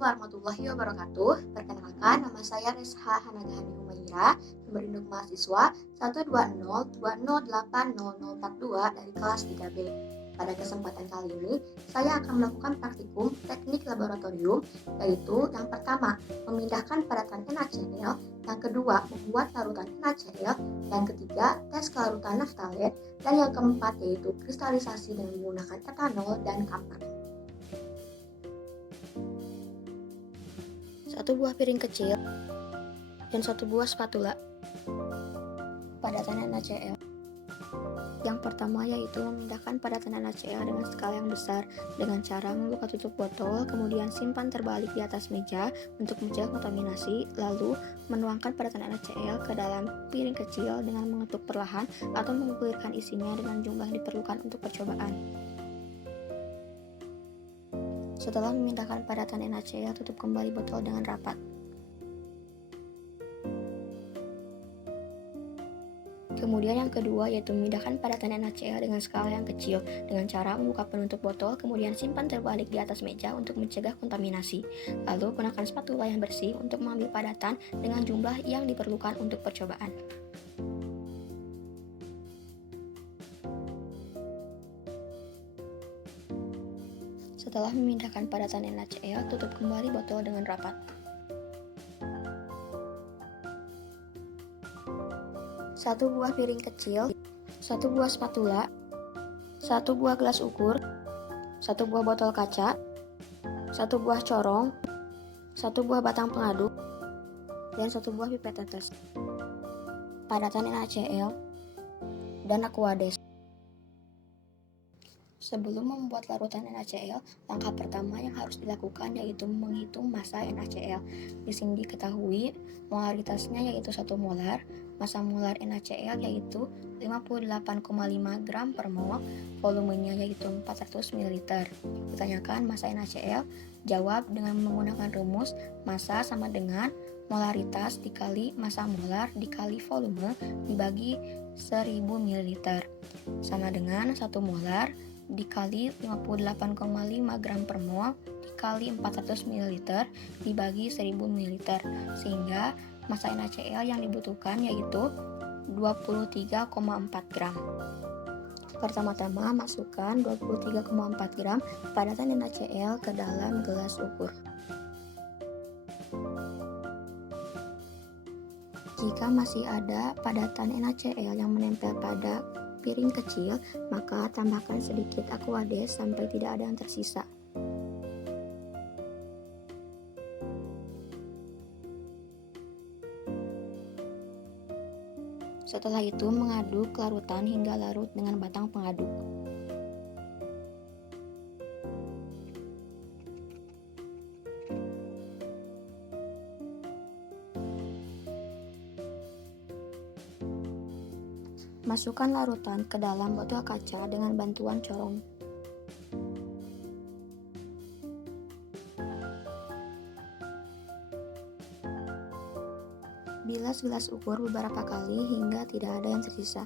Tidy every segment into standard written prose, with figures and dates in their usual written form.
warahmatullahi wabarakatuh. Perkenalkan, nama saya Resha Hanagahani Humaira, nomor induk mahasiswa 12020800042 dari kelas 3B. Pada kesempatan kali ini, saya akan melakukan praktikum teknik laboratorium, yaitu yang pertama, memindahkan padatan NaCl, yang kedua, membuat larutan NaCl, yang ketiga, tes kelarutan naftalet, dan yang keempat, yaitu kristalisasi dengan menggunakan etanol dan kamper. Satu buah piring kecil dan satu buah spatula. Padatan NaCl. Yang pertama yaitu memindahkan padatan NaCl dengan skala yang besar dengan cara membuka tutup botol, kemudian simpan terbalik di atas meja untuk mencegah kontaminasi, lalu menuangkan padatan NaCl ke dalam piring kecil dengan mengetuk perlahan atau menggulirkan isinya dengan jumlah yang diperlukan untuk percobaan. Setelah memindahkan padatan NaCl, tutup kembali botol dengan rapat. Kemudian yang kedua yaitu memindahkan padatan NaCl dengan skala yang kecil dengan cara membuka penutup botol, kemudian simpan terbalik di atas meja untuk mencegah kontaminasi. Lalu gunakan spatula yang bersih untuk mengambil padatan dengan jumlah yang diperlukan untuk percobaan. Setelah memindahkan padatan NaCl, tutup kembali botol dengan rapat. Satu buah piring kecil, satu buah spatula, satu buah gelas ukur, satu buah botol kaca, satu buah corong, satu buah batang pengaduk, dan satu buah pipet tetes. Padatan NaCl dan Aquades. Sebelum membuat larutan NaCl, langkah pertama yang harus dilakukan yaitu menghitung massa NaCl. Di sini diketahui molaritasnya yaitu 1 molar, massa molar NaCl yaitu 58,5 gram per mol, volumenya yaitu 400 ml. Ditanyakan massa NaCl, jawab dengan menggunakan rumus massa sama dengan molaritas dikali massa molar dikali volume dibagi 1000 ml, sama dengan 1 molar dikali 58,5 gram per mol dikali 400 ml dibagi 1000 ml, sehingga massa NaCl yang dibutuhkan yaitu 23,4 gram. Pertama-tama masukkan 23,4 gram padatan NaCl ke dalam gelas ukur. Jika masih ada padatan NaCl yang menempel pada piring kecil, maka tambahkan sedikit Aquades sampai tidak ada yang tersisa. Setelah itu mengaduk larutan hingga larut dengan batang pengaduk. Masukkan larutan ke dalam botol kaca dengan bantuan corong. Bilas gelas ukur beberapa kali hingga tidak ada yang tersisa.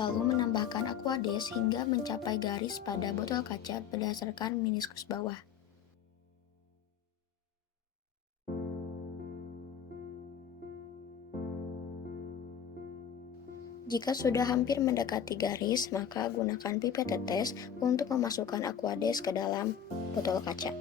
Lalu menambahkan Aquades hingga mencapai garis pada botol kaca berdasarkan meniskus bawah. Jika sudah hampir mendekati garis, maka gunakan pipet tetes untuk memasukkan Aquades ke dalam botol kaca.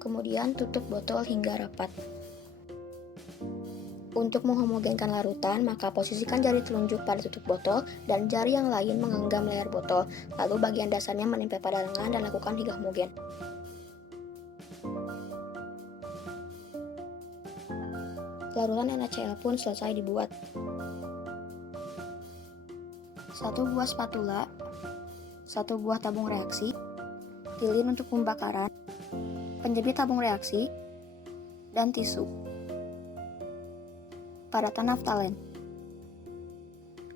Kemudian tutup botol hingga rapat. Untuk menghomogenkan larutan, maka posisikan jari telunjuk pada tutup botol dan jari yang lain menggenggam layar botol, lalu bagian dasarnya menempel pada lengan dan lakukan hingga homogen. Larutan NaCl pun selesai dibuat. Satu buah spatula, satu buah tabung reaksi, lilin untuk pembakaran, penjepit tabung reaksi, dan tisu. Padatan naftalen.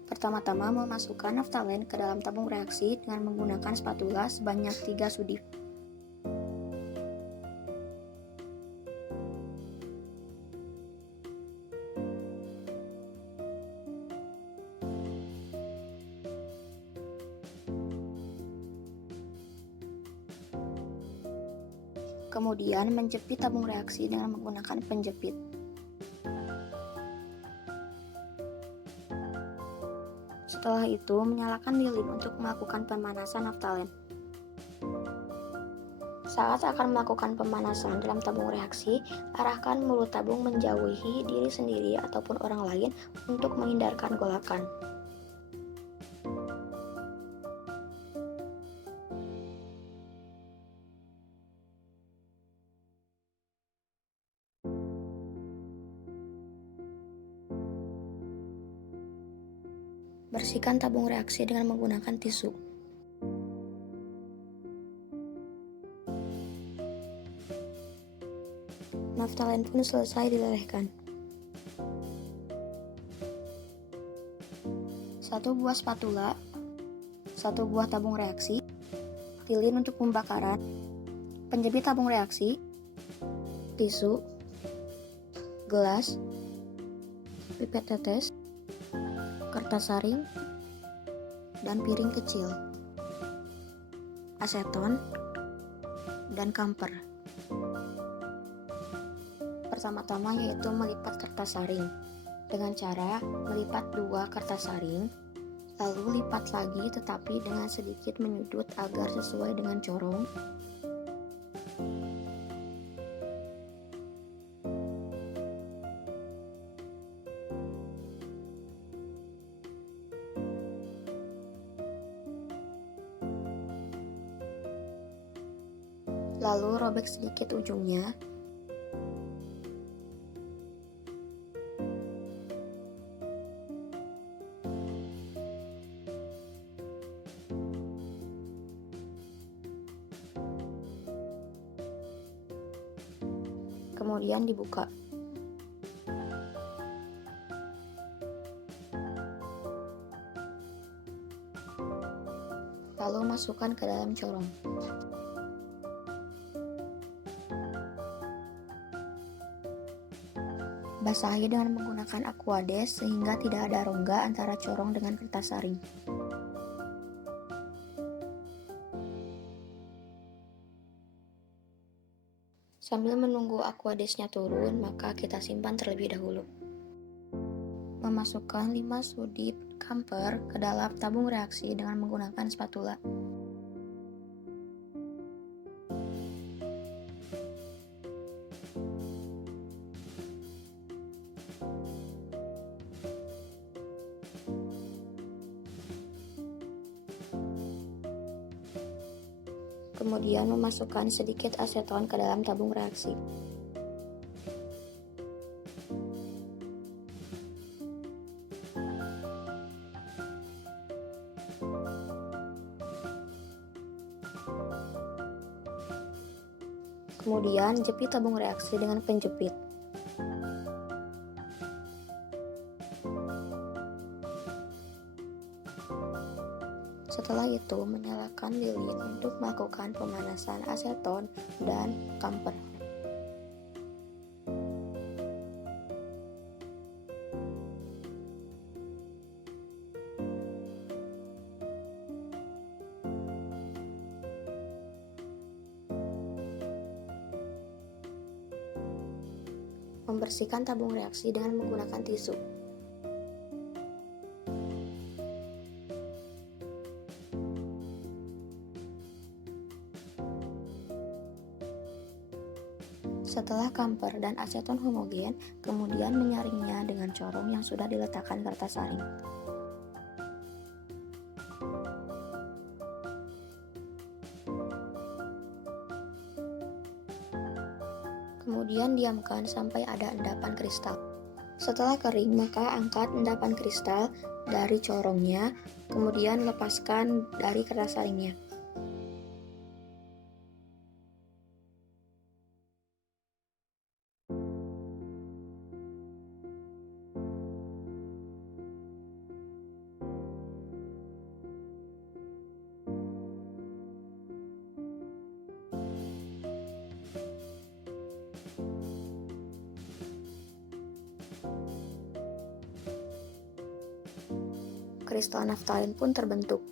Pertama-tama memasukkan naftalen ke dalam tabung reaksi dengan menggunakan spatula sebanyak 3 sudip. Kemudian menjepit tabung reaksi dengan menggunakan penjepit. Setelah itu, menyalakan lilin untuk melakukan pemanasan naftalen. Saat akan melakukan pemanasan dalam tabung reaksi, arahkan mulut tabung menjauhi diri sendiri ataupun orang lain untuk menghindarkan golakan. Bersihkan tabung reaksi dengan menggunakan tisu. Naftalen pun selesai dilelehkan. 1 buah spatula, 1 buah tabung reaksi, lilin untuk pembakaran, penjepit tabung reaksi, tisu, gelas, pipet tetes, kertas saring, dan piring kecil, aseton, dan kamper. Pertama-tama yaitu melipat kertas saring dengan cara melipat 2 kertas saring, lalu lipat lagi tetapi dengan sedikit menyudut agar sesuai dengan corong. Lalu robek sedikit ujungnya. Kemudian dibuka. Lalu masukkan ke dalam corong. Basahi dengan menggunakan aquades sehingga tidak ada rongga antara corong dengan kertas saring. Sambil menunggu aquadesnya turun, maka kita simpan terlebih dahulu. Memasukkan 5 sudip kamper ke dalam tabung reaksi dengan menggunakan spatula. Kemudian memasukkan sedikit aseton ke dalam tabung reaksi. Kemudian jepit tabung reaksi dengan penjepit. Setelah itu, menyalakan lilin untuk melakukan pemanasan aseton dan kamper. Membersihkan tabung reaksi dengan menggunakan tisu. Setelah kamper dan aseton homogen, kemudian menyaringnya dengan corong yang sudah diletakkan kertas saring. Kemudian diamkan sampai ada endapan kristal. Setelah kering, maka angkat endapan kristal dari corongnya, kemudian lepaskan dari kertas saringnya. kristal naftalin pun terbentuk.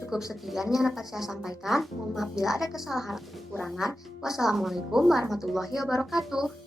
Cukup sekian yang dapat saya sampaikan. Mohon maaf bila ada kesalahan atau kekurangan. Wassalamualaikum warahmatullahi wabarakatuh.